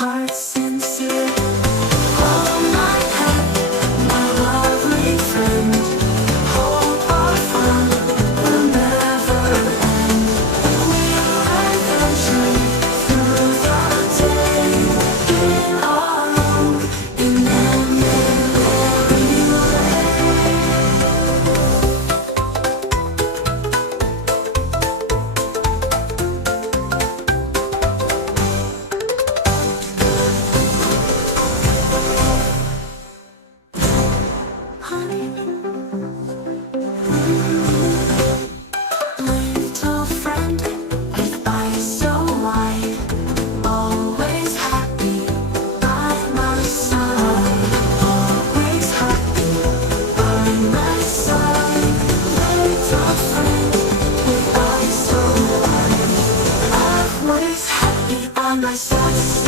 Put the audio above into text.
heart sincere. Hold my hand, my lovely friend. Hope our fun will never end. We'll adventure through the day in our own imaginary way. Honey, little friend with eyes so wide, always happy by my side. Always happy by my side. Little friend with eyes so wide, always happy by my side.